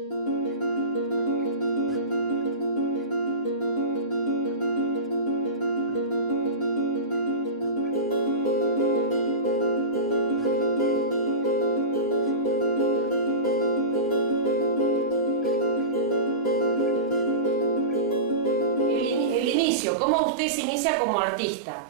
El inicio, ¿cómo usted se inicia como artista?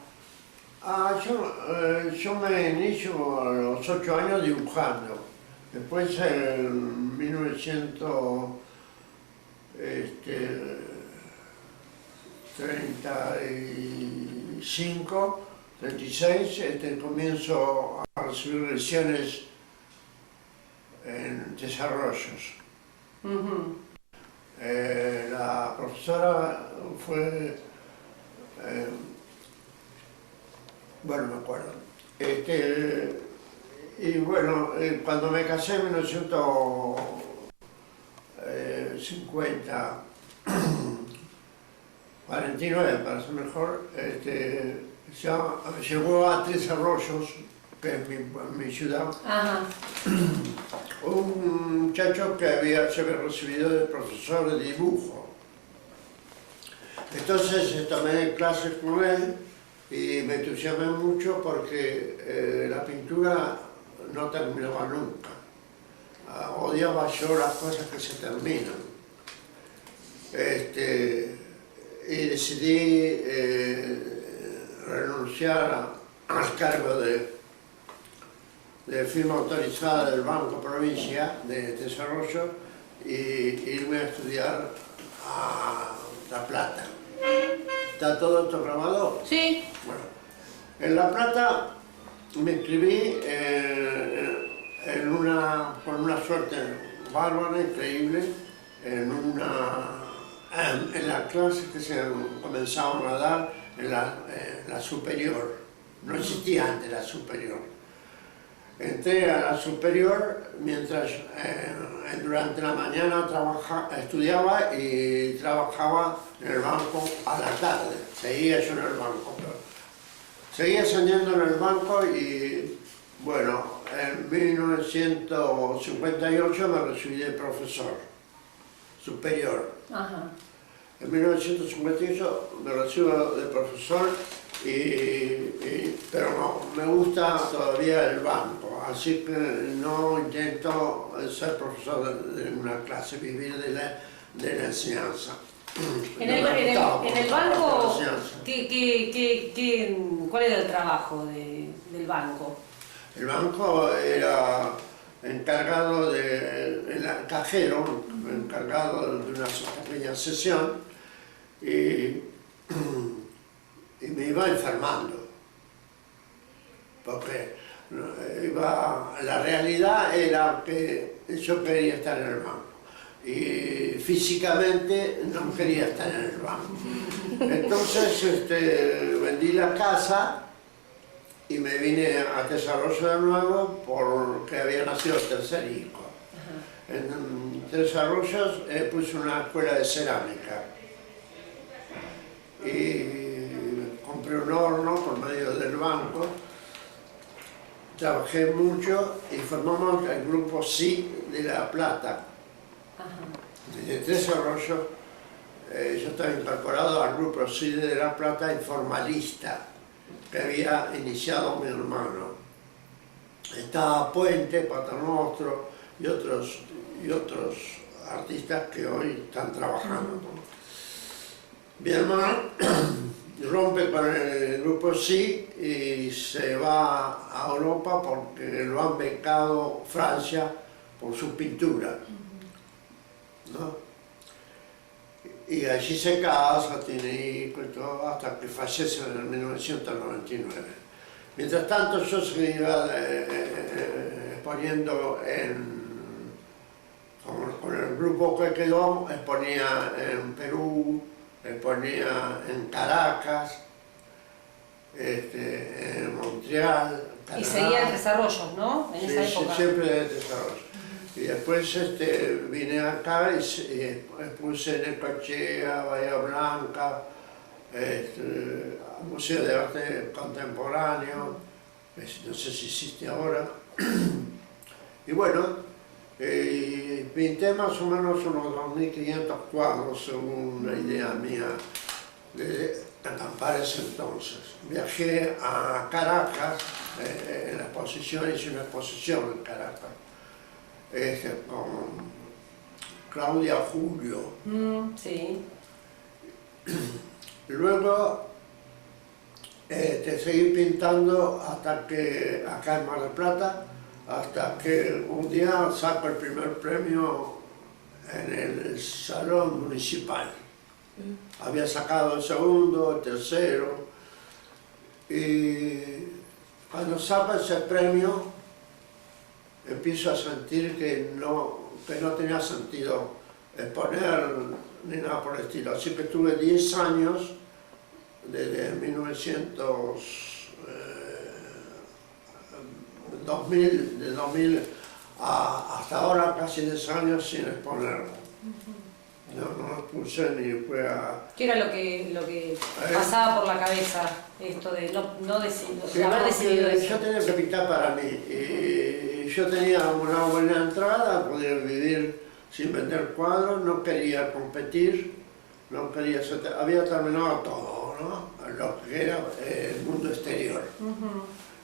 Yo me inicio a los 8 años dibujando. Después en 1935, 36, comienzo a recibir lesiones en desarrollos. La profesora fue, bueno, me acuerdo. Y bueno, cuando me casé en 1950, 49 para ser mejor, ya llegó a Tres Arroyos, que es mi ciudad. Ajá. Un muchacho que se había recibido de profesor de dibujo. Entonces tomé clases con él y me entusiasmé mucho porque la pintura no terminaba nunca. Odiaba yo las cosas que se terminan. Y decidí renunciar al cargo de firma autorizada del Banco Provincia de Desarrollo y irme a estudiar a La Plata. ¿Está todo esto grabado? Sí. Bueno, en La Plata me inscribí con una suerte bárbara, increíble, en las clases que se comenzaban a dar en la superior. No existía antes la superior. Entré a la superior mientras durante la mañana estudiaba y trabajaba en el banco a la tarde. Seguía yo en el banco. Seguía ascendiendo en el banco y, bueno, en 1958 me recibí de profesor superior. Ajá. En 1958 me recibo de profesor, pero no, me gusta todavía el banco, así que no intento ser profesor de una clase, vivir de la enseñanza. En el banco, ¿cuál era el trabajo del banco? El banco era encargado cajero, encargado de una pequeña sesión y me iba enfermando, porque la realidad era que yo quería estar en el banco y físicamente no quería estar en el banco. Entonces vendí la casa y me vine a Desarrollo de nuevo porque había nacido el tercer hijo. En Tres Arroyos puse una escuela de cerámica y compré un horno por medio del banco, trabajé mucho y formamos el grupo Sí de La Plata. Desde Tres Arroyos yo estaba incorporado al grupo Sí de La Plata informalista que había iniciado mi hermano. Estaba Puente, Paternostro y otros artistas que hoy están trabajando. Mi hermano rompe con el grupo Sí y se va a Europa porque lo han becado Francia por su pintura, ¿no? Y allí se casa, tiene hijos y todo, hasta que fallece en 1999. Mientras tanto yo seguía exponiendo con el grupo que quedó, exponía en Perú, exponía en Caracas, en Montreal, Canadá. Y seguía en Desarrollos, ¿no? En esa época. Sí, siempre en Desarrollo. Y después vine acá y puse en Necochea, Bahía Blanca, Museo de Arte Contemporáneo, no sé si existe ahora. Y bueno, Y pinté más o menos unos 2.500 cuadros, según la idea mía de acampar ese entonces. Viajé a Caracas, en la exposición, hice una exposición en Caracas, con Claudia Julio. Sí. Luego seguí pintando hasta que, acá en Mar del Plata, hasta que un día saco el primer premio en el salón municipal. Había sacado el segundo, el tercero, y cuando saco ese premio empiezo a sentir que no tenía sentido exponer ni nada por el estilo. Así que tuve 10 años, desde 2000 hasta ahora, casi 10 años sin exponerlo. No me puse ni fue a... ¿Qué era lo que pasaba por la cabeza, esto de haber decidido eso? Yo tenía que pintar para mí, y yo tenía una buena entrada, podía vivir sin vender cuadros, no quería competir, no quería había terminado todo, ¿no? Lo que era el mundo exterior.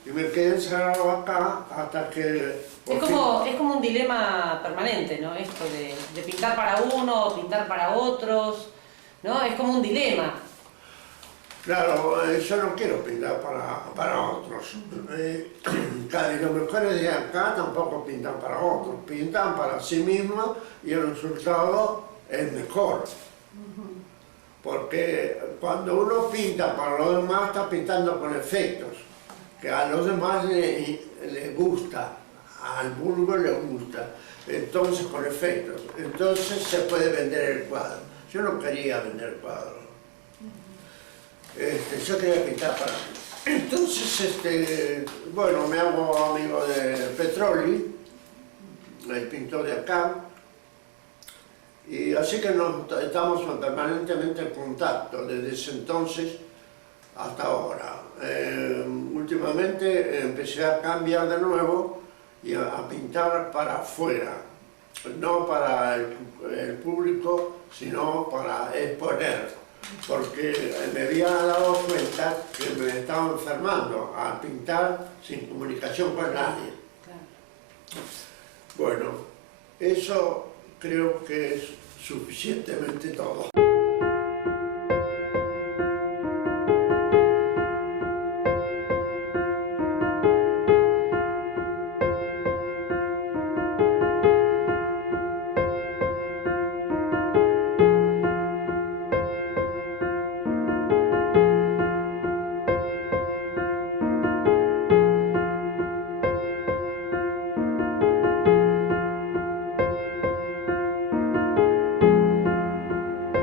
Y me quedé encerrado acá hasta que... Es como un dilema permanente, ¿no? Esto de pintar para uno, pintar para otros, ¿no? Es como un dilema. Claro, yo no quiero pintar para otros. Y los mejores de acá tampoco pintan para otros, pintan para sí mismos y el resultado es mejor. Porque cuando uno pinta para los demás, está pintando con efectos, que a los demás les gusta, al vulgo le gusta, entonces con efectos. Entonces se puede vender el cuadro. Yo no quería vender cuadros. Yo quería pintar para mí. Entonces, bueno, me hago amigo de Petroli, el pintor de acá, y así que estamos permanentemente en contacto desde ese entonces hasta ahora. Últimamente empecé a cambiar de nuevo y a pintar para afuera, no para el público, sino para exponer. Porque me había dado cuenta que me estaba enfermando al pintar sin comunicación con nadie. Bueno, eso creo que es suficientemente todo.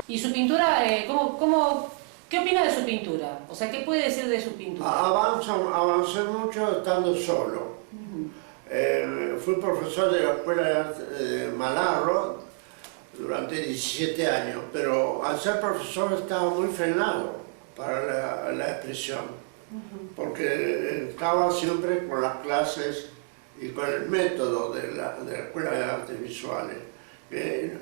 ¿Y su pintura, qué opina de su pintura? O sea, ¿qué puede decir de su pintura? Avancé mucho estando solo. Fui profesor de la Escuela de Arte de Malarro durante 17 años, pero al ser profesor estaba muy frenado para la expresión, porque estaba siempre con las clases y con el método de la Escuela de Artes Visuales.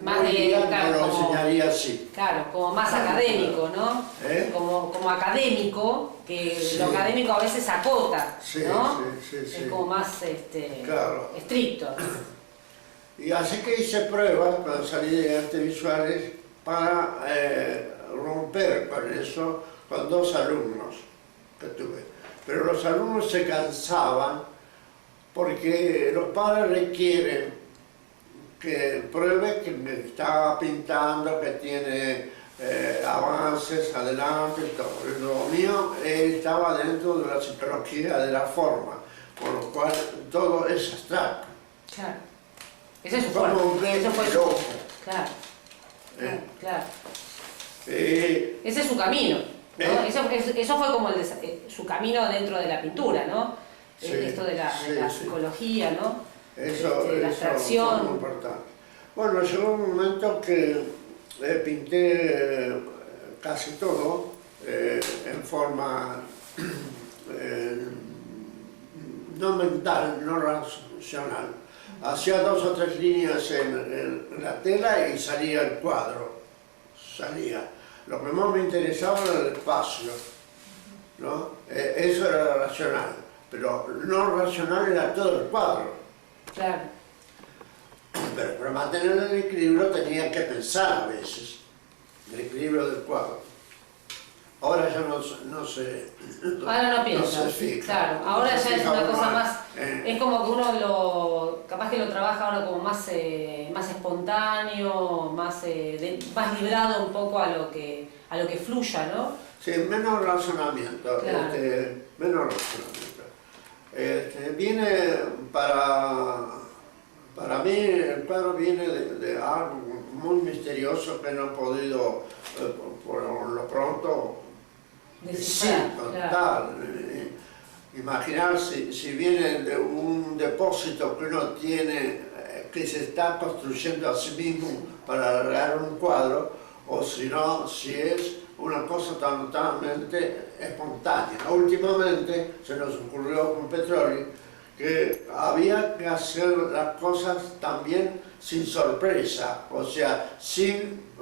Más hoy día claro, no lo enseñaría así. Claro, como más académico, ¿no? Como académico, que lo académico a veces acota, ¿no? Sí. Es como más claro. estricto. Y así que hice pruebas cuando salí de artes visuales para romper con eso con 2 alumnos que tuve. Pero los alumnos se cansaban porque los padres requieren que pruebe que me está pintando, que tiene avances adelante y todo. Lo mío estaba dentro de la psicología de la forma, con lo cual todo es abstracto. Claro. Ese es su fuerte. Eso fue su Claro. Claro. Ese es su camino, ¿no? Eso fue como su camino dentro de la pintura, ¿no? Esto de la psicología, ¿no? La abstracción. Fue muy importante. Bueno, llegó un momento que pinté casi todo en forma no mental, no racional. hacía 2 o 3 líneas en la tela y salía el cuadro. Salía. Lo que más me interesaba era el espacio, ¿no? Eso era racional, pero no racional era todo el cuadro. Claro. Pero para mantener el equilibrio tenía que pensar a veces, el equilibrio del cuadro. Ahora ya no se... Ahora no piensa, no se fija. Claro, ahora ya es una cosa más, en... es como que uno capaz que lo trabaja ahora como más espontáneo, más librado un poco a lo que fluya, ¿no? Sí, menos razonamiento, Claro. menos razonamiento. Viene para mí el cuadro viene de algo muy misterioso que no he podido, por lo pronto, decir, contar. Claro. Imaginar si viene de un depósito que uno tiene, que se está construyendo a sí mismo para alargar un cuadro, o si no, si es una cosa totalmente espontánea. Últimamente se nos ocurrió con Petroli que había que hacer las cosas también sin sorpresa, o sea, sin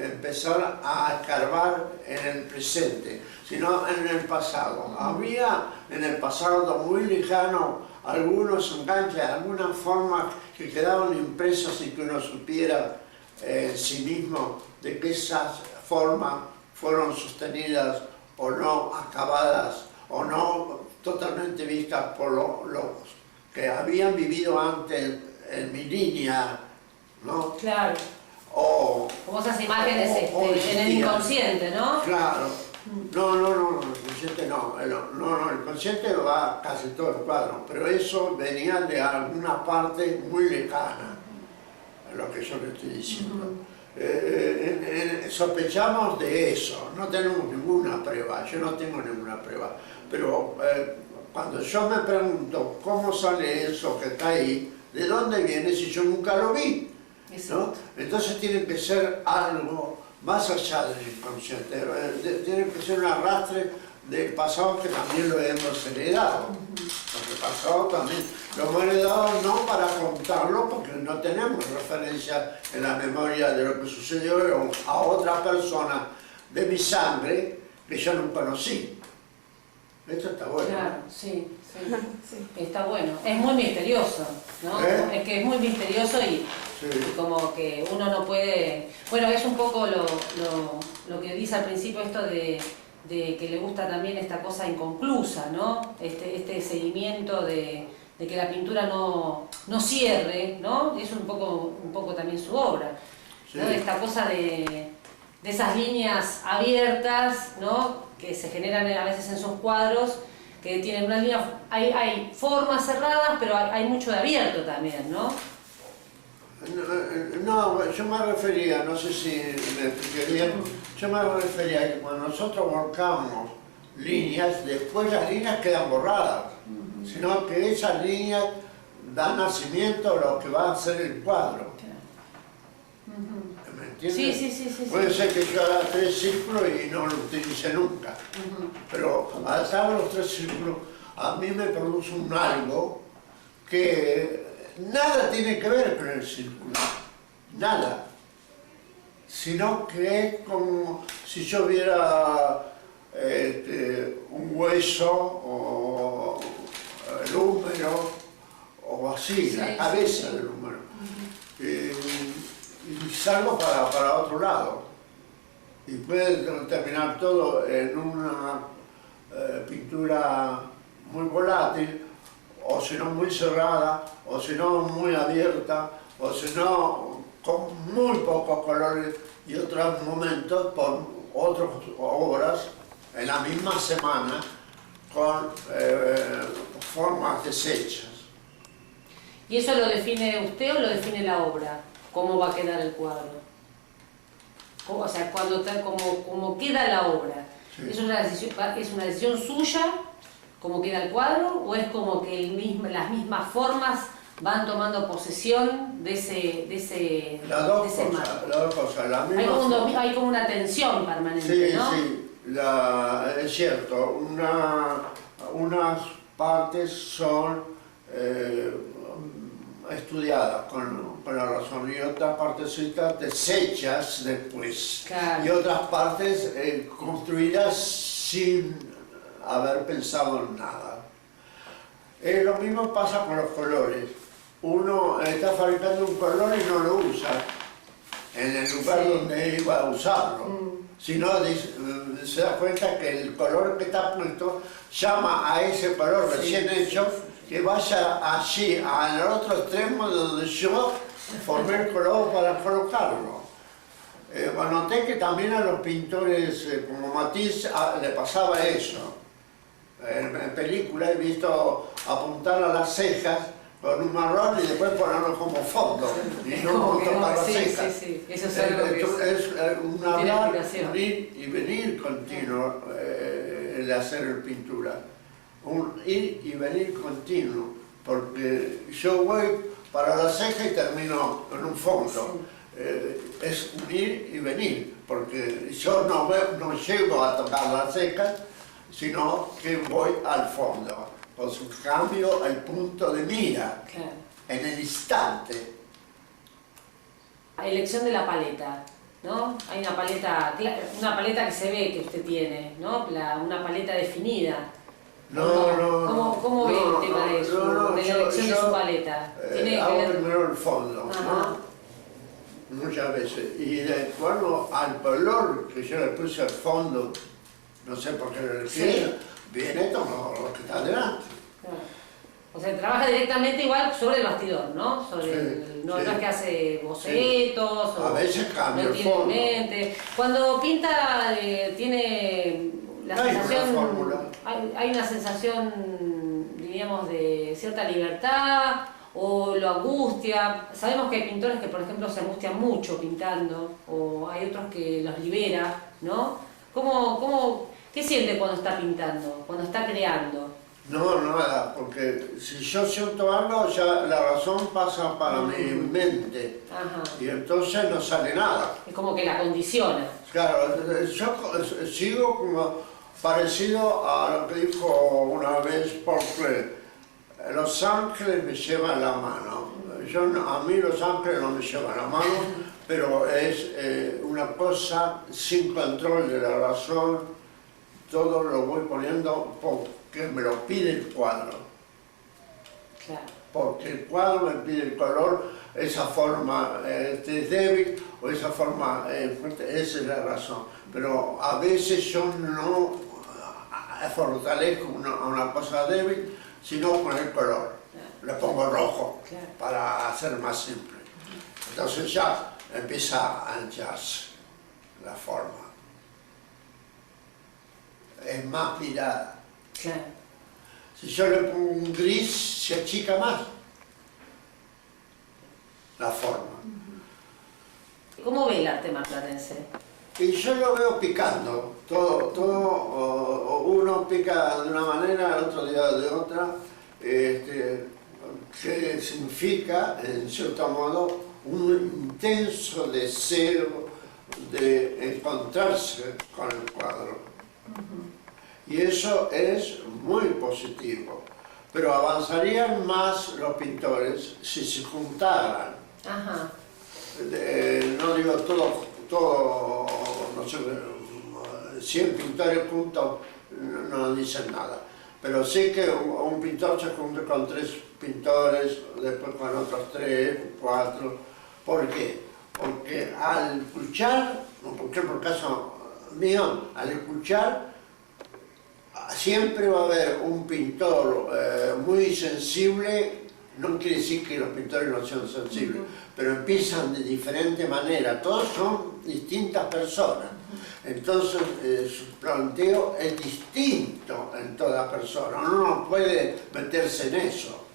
empezar a escarbar en el presente, sino en el pasado. Había en el pasado muy lejano algunos enganches, algunas formas que quedaban impresas y que uno supiera en sí mismo de que esas formas fueron sostenidas o no acabadas o no totalmente vistas por los que habían vivido antes en mi línea, ¿no? Claro. O, como esas imágenes en el inconsciente, ¿no? Claro. No, el inconsciente no. El consciente va casi todo el cuadro, pero eso venía de alguna parte muy lejana, es lo que yo le estoy diciendo. Sospechamos de eso, no tenemos ninguna prueba, yo no tengo ninguna prueba, pero cuando yo me pregunto cómo sale eso que está ahí, ¿de dónde viene si yo nunca lo vi? ¿No? Entonces tiene que ser algo más allá del inconsciente, tiene que ser un arrastre del pasado que también lo hemos heredado, porque el pasado también lo hemos heredado no para contarlo, porque no tenemos referencia en la memoria de lo que sucedió a otra persona de mi sangre que yo no conocí. Esto está bueno. Claro, sí. Está bueno. Es muy misterioso, ¿no? Es que es muy misterioso y como que uno no puede... Bueno, es un poco lo que dice al principio esto de que le gusta también esta cosa inconclusa, ¿no? Este seguimiento de que la pintura no cierre, ¿no? Es un poco también su obra, ¿no? Esta cosa de esas líneas abiertas, ¿no? Que se generan a veces en sus cuadros, que tienen una línea, hay formas cerradas, pero hay mucho de abierto también, ¿no? No, yo me refería, no sé si me expliqué bien, yo me refería a que cuando nosotros volcamos líneas, después las líneas quedan borradas, sino que esas líneas dan nacimiento a lo que va a ser el cuadro. ¿Me entiendes? Sí. Puede ser que yo haga 3 círculos y no lo utilice nunca, pero al hacer los 3 círculos a mí me produce un algo que nada tiene que ver con el círculo, nada, sino que es como si yo viera un hueso o el húmero o así, la cabeza del húmero. Y salgo para otro lado y puede terminar todo en una pintura muy volátil, o si no muy cerrada, o si no muy abierta, o si no con muy pocos colores, y otros momentos por otras obras en la misma semana con formas deshechas. ¿Y eso lo define usted o lo define la obra? ¿Cómo va a quedar el cuadro? O sea, como queda la obra. Sí. ¿Es una decisión suya cómo queda el cuadro o es como que las mismas formas van tomando posesión de ese marco? Las dos cosas. Hay como una tensión permanente, ¿no? Sí, es cierto. Unas partes son estudiadas con la razón y otras partecitas desechas después. Claro. Y otras partes construidas sin haber pensado en nada. Lo mismo pasa con los colores. Uno está fabricando un color y no lo usa en el lugar donde iba a usarlo. Si no, se da cuenta que el color que está puesto llama a ese color recién hecho que vaya allí, al otro extremo donde yo formé el color para colocarlo. Noté que también a los pintores como Matisse le pasaba eso. En película he visto apuntar a las cejas con un marrón y después ponerlo como fondo y no tocar las cejas. Sí. Eso es algo que es un hablar, un ir y venir continuo el de hacer el pintura. Un ir y venir continuo, porque yo voy para la ceja y termino en un fondo. Es un ir y venir, porque yo no llego a tocar la ceja, sino que voy al fondo. Con su cambio el punto de mira, claro, en el instante. Elección de la paleta, ¿no? Hay una paleta que se ve que usted tiene, ¿no? Una paleta definida. ¿Cómo ve el tema de la elección de su paleta? Hago primero el fondo, ¿no? Muchas veces. Y de acuerdo al color que yo le puse al fondo, no sé por qué lo elegí, viene todo lo que está delante. Claro. O sea, trabaja directamente igual sobre el bastidor, ¿no? No es que hace bocetos, a veces cambia el fondo. Cuando pinta tiene la sensación, hay una sensación, diríamos, de cierta libertad o lo angustia. Sabemos que hay pintores que, por ejemplo, se angustian mucho pintando, o hay otros que los libera, ¿no? ¿Qué siente cuando está pintando, cuando está creando? No, nada, porque si yo siento algo, ya la razón pasa para mi mente. Y entonces no sale nada. Es como que la condiciona. Claro, yo sigo como parecido a lo que dijo una vez porque los ángeles me llevan la mano. A mí los ángeles no me llevan la mano, pero es una cosa sin control de la razón. Todo lo voy poniendo porque me lo pide el cuadro. Claro. Porque el cuadro me pide el color, esa forma es débil o esa forma fuerte, esa es la razón. Pero a veces yo no fortalezco una cosa débil, sino con el color. Le pongo rojo para hacer más simple. Entonces ya empieza a ancharse la forma. Es más mirada. Claro. Si yo le pongo un gris, se achica más la forma. ¿Cómo ve el arte marplatense? Y yo lo veo picando. Uno pica de una manera, el otro día de otra, que significa, en cierto modo, un intenso deseo de encontrarse con el cuadro. Y eso es muy positivo, pero avanzarían más los pintores si se juntaran. No digo todo, no sé, 100 pintores juntos no dicen nada, pero sí que un pintor se junta con 3 pintores, después con otros 3, 4. ¿Por qué? Porque al escuchar, por el caso mío, al escuchar, siempre va a haber un pintor muy sensible. No quiere decir que los pintores no sean sensibles, pero empiezan de diferente manera. Todos son distintas personas. Entonces su planteo es distinto en toda persona. Uno no puede meterse en eso,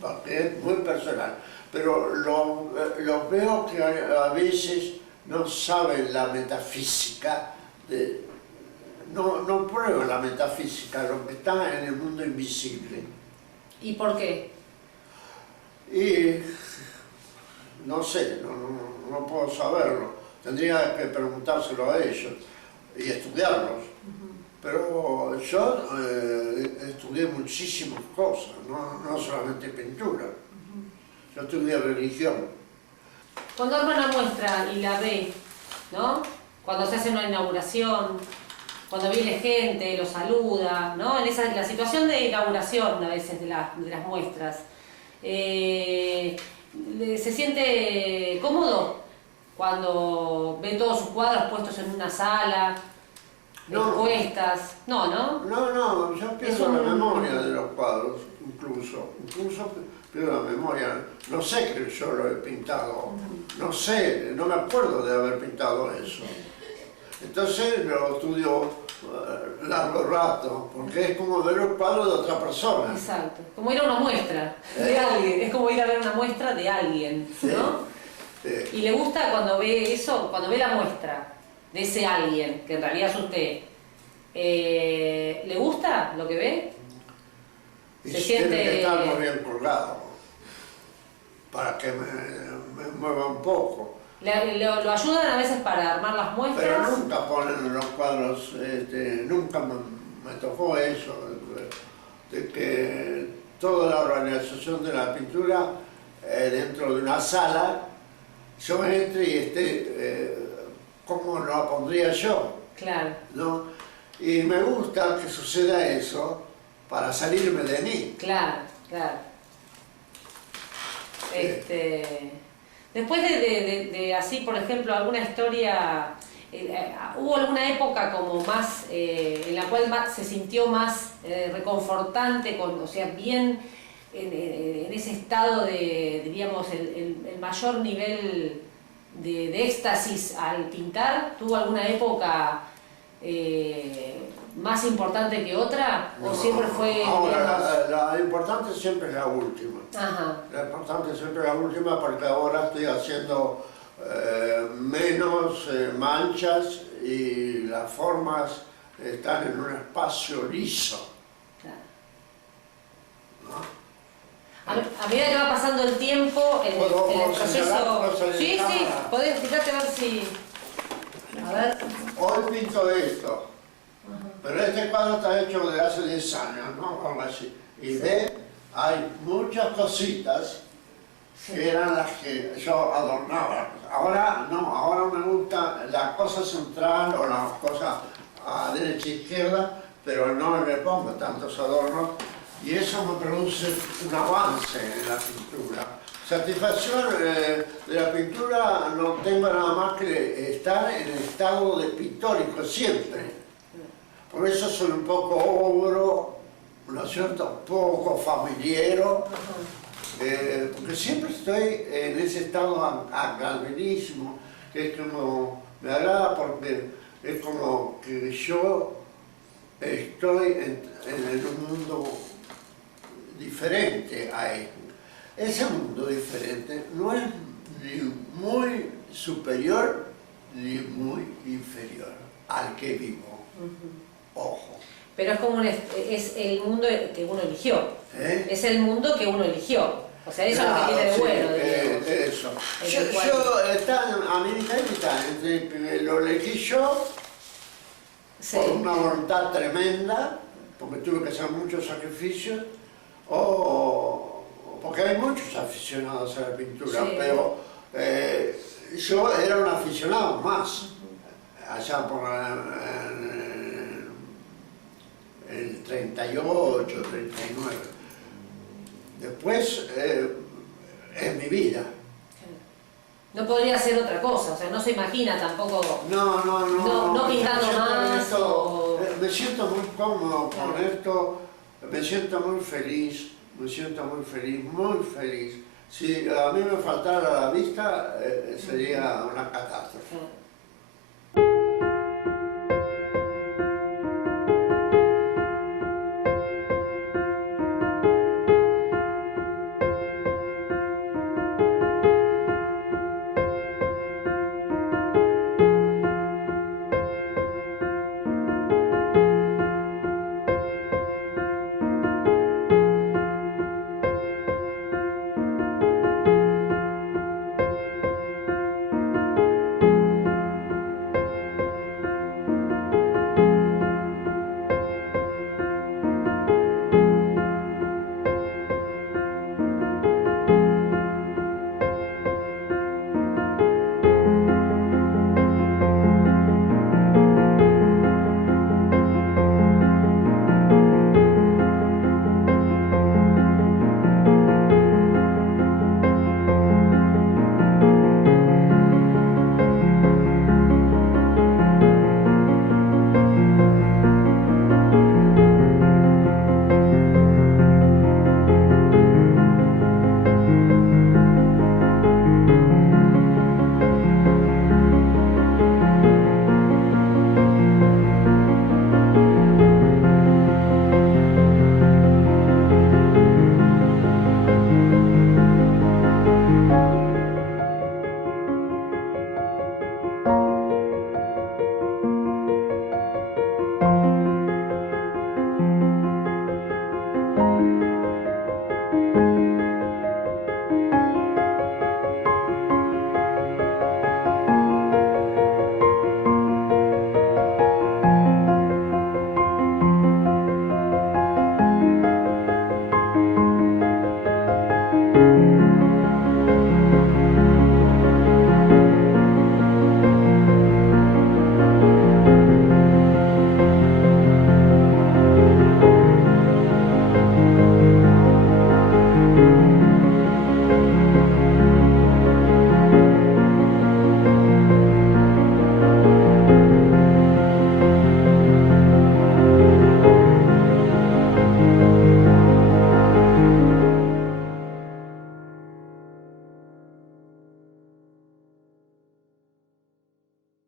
porque es muy personal. Pero los veo que a veces no saben la metafísica no prueban la metafísica, lo que está en el mundo invisible. ¿Y por qué? Y no sé, no puedo saberlo. Tendría que preguntárselo a ellos y estudiarlos. Pero yo estudié muchísimas cosas, no solamente pintura. Yo estudié religión. Cuando arma una muestra y la ve, ¿no? Cuando se hace una inauguración, cuando viene gente, lo saluda, ¿no? En la situación de inauguración a veces de las muestras, ¿se siente cómodo cuando ve todos sus cuadros puestos en una sala, expuestas? No, yo pierdo la memoria de los cuadros, incluso pierdo la memoria. No sé que yo lo he pintado, no sé, no me acuerdo de haber pintado eso. Entonces lo estudio largo rato, porque es como ver un cuadro de otra persona. Exacto, como ir a una muestra de alguien, es como ir a ver una muestra de alguien, ¿no? Sí. Y le gusta cuando ve eso, cuando ve la muestra de ese alguien, que en realidad es usted, ¿le gusta lo que ve? Se siente... Tiene que estar muy bien colgado, para que me mueva un poco. ¿Lo ayudan a veces para armar las muestras? Pero nunca ponen los cuadros, nunca me tocó eso, de que toda la organización de la pintura dentro de una sala, yo entre y esté como lo pondría yo. Claro. ¿No? Y me gusta que suceda eso para salirme de mí. Claro. Después de así, por ejemplo, alguna historia, ¿hubo alguna época como más, en la cual se sintió más reconfortante, o sea, bien en ese estado de, diríamos, el mayor nivel de éxtasis al pintar? ¿Tuvo alguna época más importante que otra? ¿O siempre fue...? Ahora, la importante siempre es la última. Ajá. La importante siempre es la última, porque ahora estoy haciendo menos manchas y las formas están en un espacio liso. Claro. ¿No? A medida que va pasando el tiempo, el proceso... Sí, podés, fíjate a ver si... A ver. Hoy pinto esto, pero este cuadro está hecho de hace 10 años, ¿no? Algo así. Y ve, hay muchas cositas que eran las que yo adornaba. Ahora no, ahora me gusta la cosa central o las cosas a derecha e izquierda, pero no le pongo tantos adornos y eso me produce un avance en la pintura. Satisfacción de la pintura no tengo nada más que estar en el estado de pictórico siempre. Por eso soy un poco ogro, ¿no es cierto? Un poco familiero, porque siempre estoy en ese estado academísimo, que es como, me agrada porque es como que yo estoy en un mundo diferente a él. Ese mundo diferente no es ni muy superior ni muy inferior al que vivo. Ojo. Pero es como es el mundo que uno eligió. Es el mundo que uno eligió. O sea, eso claro, es lo que tiene de bueno. Eso. Yo está a mi mitad, entre lo elegí yo por una voluntad tremenda, porque tuve que hacer muchos sacrificios, porque hay muchos aficionados a la pintura, pero yo era un aficionado más, allá por el 38, 39. Después es mi vida. No podría ser otra cosa, o sea, no se imagina tampoco no pintando más. Me siento muy cómodo con esto, me siento muy feliz. Muy feliz. Si a mí me faltara la vista, sería una catástrofe.